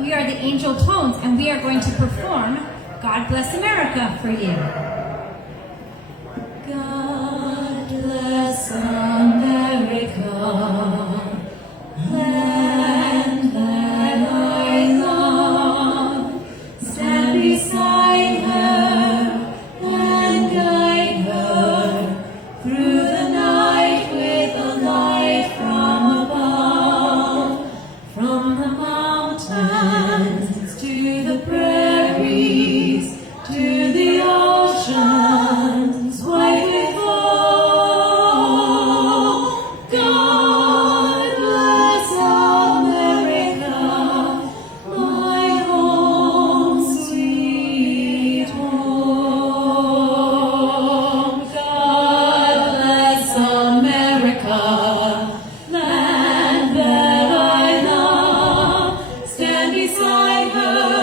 we are the Angel Tones, and we are going to perform God Bless America for you. God bless America, land that I love. Stand beside her and guide her through the night with a light from above. From the mountains to the prairies to the oceans white with foam. God bless America, my home, sweet home. God bless America, land that I love. Stand beside her